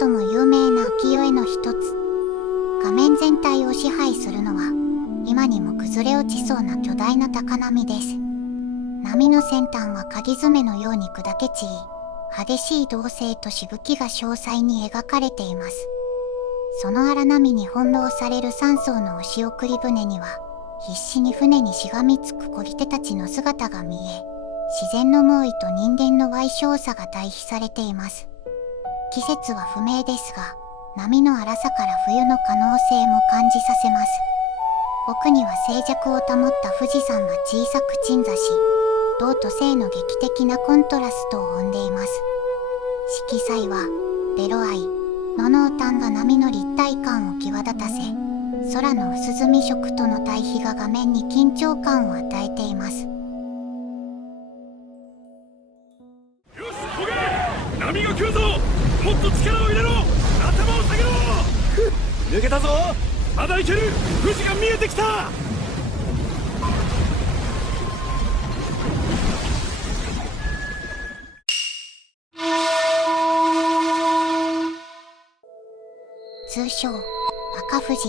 最も有名な浮世絵の一つ。画面全体を支配するのは、今にも崩れ落ちそうな巨大な高波です。波の先端は鍵爪のように砕け散り、激しい動静としぶきが詳細に描かれています。その荒波に翻弄される3艘の押し送り船には、必死に船にしがみつく漕ぎ手たちの姿が見え、自然の猛威と人間の矮小さが対比されています。季節は不明ですが、波の荒さから冬の可能性も感じさせます。奥には静寂を保った富士山が小さく鎮座し、動と静の劇的なコントラストを生んでいます。色彩は、ベロアイ、の濃淡が波の立体感を際立たせ、空の薄墨色との対比が画面に緊張感を与えています。よし、漕げ！波が来るぞ！もっと力を入れろ！頭を下げろ！抜けたぞ！まだいける！富士が見えてきた！通称赤富士。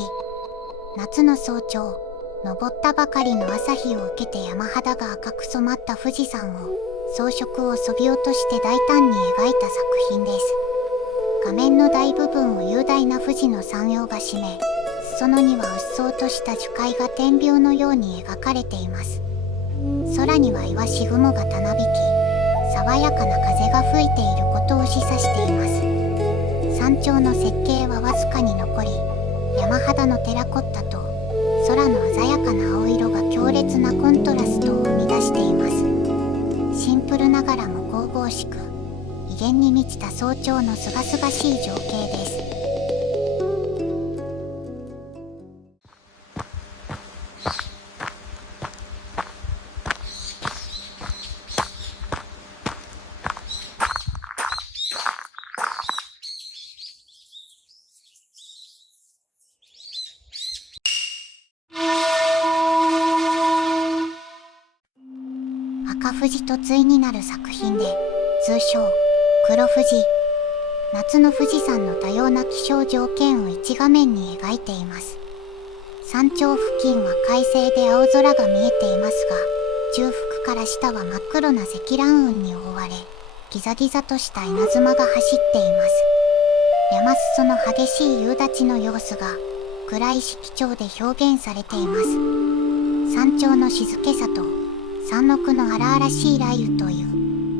夏の早朝、昇ったばかりの朝日を受けて山肌が赤く染まった富士山を装飾をそぎ落として大胆に描いた作品です。画面の大部分を雄大な富士の山容が占め、裾野にはうっそうとした樹海が点描のように描かれています。空にはイワシ雲がたなびき、爽やかな風が吹いていることを示唆しています。山頂の設計はわずかに残り、山肌のテラコッタと空の鮮やかな青色が強烈なコントラストを生み出しています。シンプルながらも神々しく、威厳に満ちた早朝の清々しい情景です。赤富士と対になる作品で、通称黒富士。夏の富士山の多様な気象条件を一画面に描いています。山頂付近は快晴で青空が見えていますが、中腹から下は真っ黒な積乱雲に覆われ、ギザギザとした稲妻が走っています。山裾の激しい夕立の様子が暗い色調で表現されています。山頂の静けさと山麓の荒々しい雷雨とい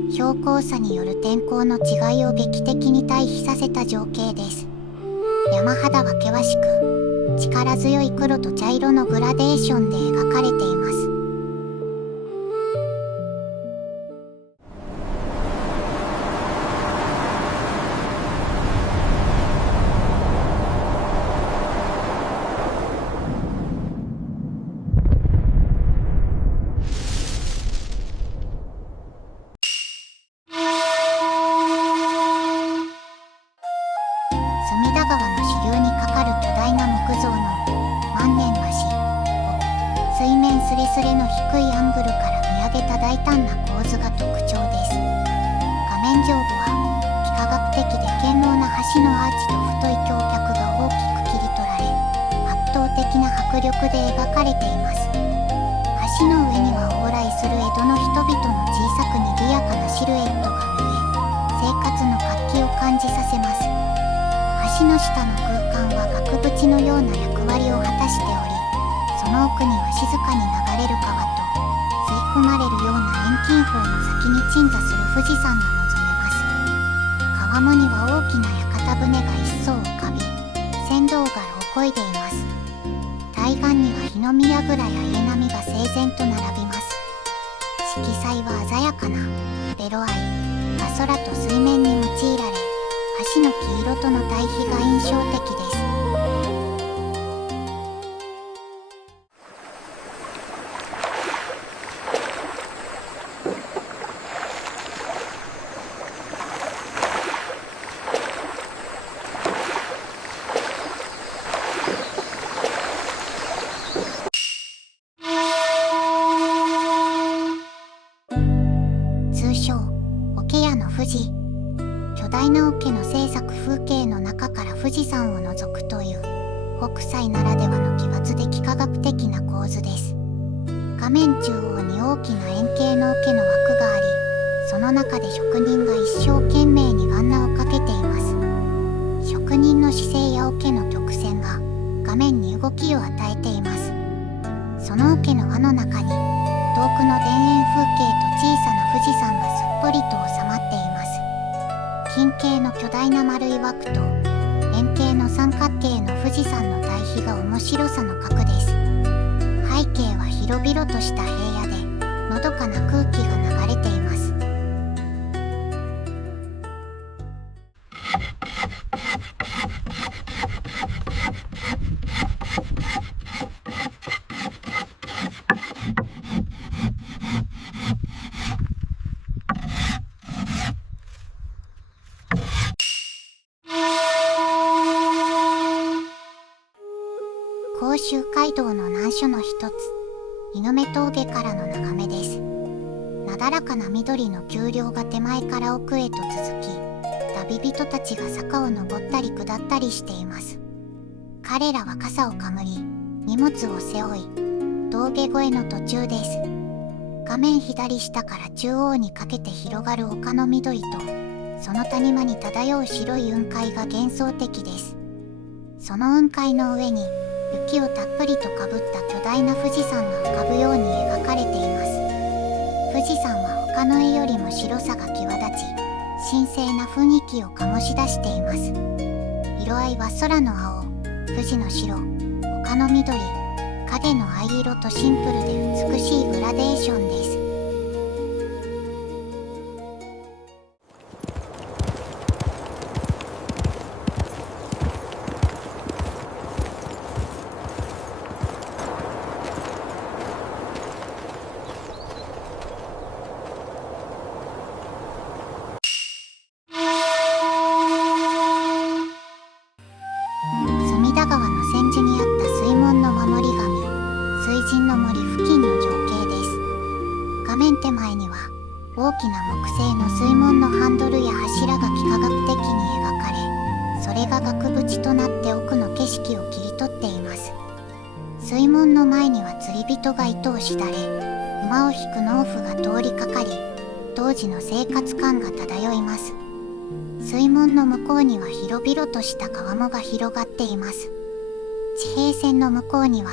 う標高差による天候の違いを劇的に対比させた情景です。山肌は険しく、力強い黒と茶色のグラデーションで描かれています。隅田川の支流に架かる巨大な木造の万年橋を水面すれすれの低いアングルから見上げた大胆な構図が特徴です。画面上部は幾何学的で堅牢な橋のアーチと太い橋脚が大きく切り取られ、圧倒的な迫力で描かれています。橋の上には往来する江戸の人々の小さく賑やかなシルエットが見え、生活の活気を感じさせます。橋の下の空間は額縁のような役割を果たしており、その奥には静かに流れる川と吸い込まれるような遠近法の先に鎮座する富士山が望めます。川面には大きな屋形船が一艘浮かび、船頭がろを漕いでいます。対岸には火の宮蔵や家並みが整然と並びます。色彩は鮮やかなベロアイ、真空と水面に用いられ、橋の黄色との対比が印象的です。通称桶屋の富士。巨大な桶の制作風景景の中から富士山を覗くという北斎ならではの奇抜で幾何学的な構図です。画面中央に大きな円形の桶の枠があり、その中で職人が一生懸命にワンナをかけています。職人の姿勢や桶の曲線が画面に動きを与えています。その桶の輪の中に遠くの田園風景と小さな富士山がすっぽりと収まっています。近景の巨大な丸い枠と円形の三角形の富士山の対比が面白さの核です。背景は広々とした平野でのどかな空気が流れています。甲州街道の難所の一つ、猪目峠からの眺めです。なだらかな緑の丘陵が手前から奥へと続き、旅人たちが坂を登ったり下ったりしています。彼らは傘をかむり、荷物を背負い、峠越えの途中です。画面左下から中央にかけて広がる丘の緑と、その谷間に漂う白い雲海が幻想的です。その雲海の上に、雪をたっぷりとかぶった巨大な富士山が浮かぶように描かれています。富士山は他の絵よりも白さが際立ち、神聖な雰囲気を醸し出しています。色合いは空の青、富士の白、丘の緑、影の藍色とシンプルで美しいグラデーションです。隅田川の千住にあった水門の守り神、水神の森付近の情景です。画面手前には大きな木製の水門のハンドルや柱が幾何学的に描かれ、それが額縁となって奥の景色を切り取っています。水門の前には釣り人が糸をしだれ、馬を引く農夫が通りかかり、当時の生活感が漂います。水門の向こうには広々とした川面が広がっています。地平線の向こうには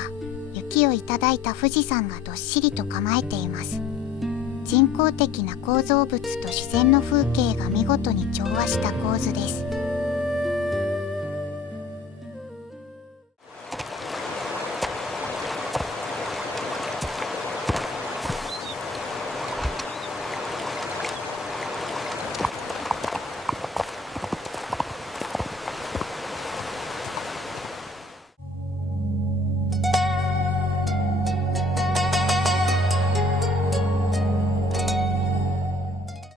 雪をいただいた富士山がどっしりと構えています。人工的な構造物と自然の風景が見事に調和した構図です。